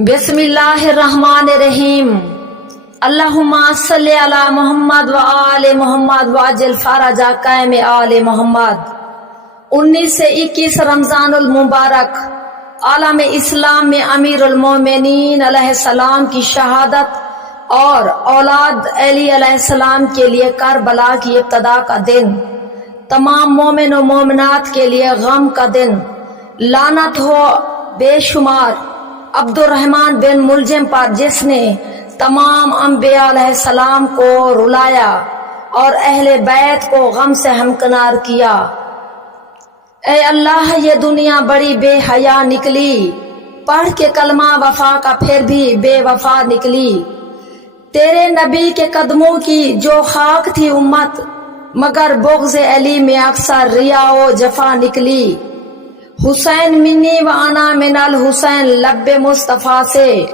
बिस्मिल्लाहिर्रहमानिर्रहीम। अल्लाहुम्मा सल्ली अला मोहम्मद व आले मोहम्मद वाजिल फरजा कायम आले मोहम्मद। 19 से 21 रमजानुल मुबारक आलम इस्लाम में अमीरुल मोमिनीन अलैहिस्सलाम की शहादत और औलाद अली अलैहिस्सलाम के लिए करबला की इब्तदा का दिन, तमाम मोमिन और मोमिनात के लिए गम का दिन। लानत हो बेशुमार अब्दुर्रहमान बिन मुलजिम पर, जिसने तमाम अंबिया अलैहिस्सलाम को रुलाया और अहले बैत को गम से हमकिनार किया। ए अल्लाह, ये दुनिया बड़ी बेहया निकली, पढ़ के कलमा वफा का फिर भी बेवफा निकली। तेरे नबी के कदमों की जो खाक थी उम्मत, मगर बुग़्ज़ अली में अक्सर रिया व जफा निकली। हुसैन मिन्नी व आना मिनल हुसैन लब्बे मुस्तफा से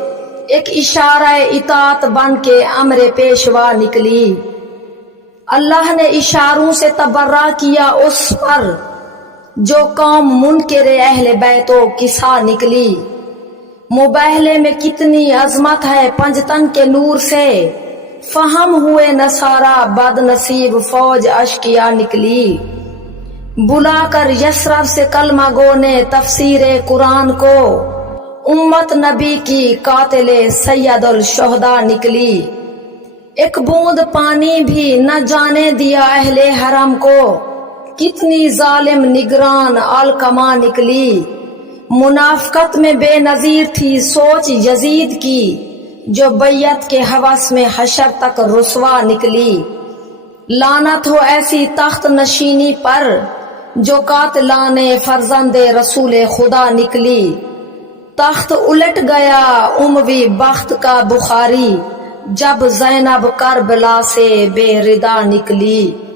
एक इशारा इतात बन के अमरे पेशवा निकली। अल्लाह ने इशारों से तबर्रा किया उस पर जो कौम मुनकिर अहले बैतो किसा निकली। मुबाहले में कितनी अजमत है पंजतन के नूर से, फहम हुए नसारा बदनसीब फौज अशकिया निकली। बुलाकर यशरफ से कलमा गो ने तफसीरे कुरान को, उम्मत नबी की कातिले सैयदुल शुहदा निकली। एक बूंद पानी भी न जाने दिया अहले हरम को, कितनी जालिम निगरान अलकमा निकली। मुनाफकत में बेनजीर थी सोच यजीद की, जो बैयत के हवस में हशर तक रुसवा निकली। लानत हो ऐसी तख्त नशीनी पर, जो कातिलाने फर्जंदे रसूल खुदा निकली। तख्त उलट गया उमवी बख्त का बुखारी, जब ज़ैनब करबला से बेरिदा निकली।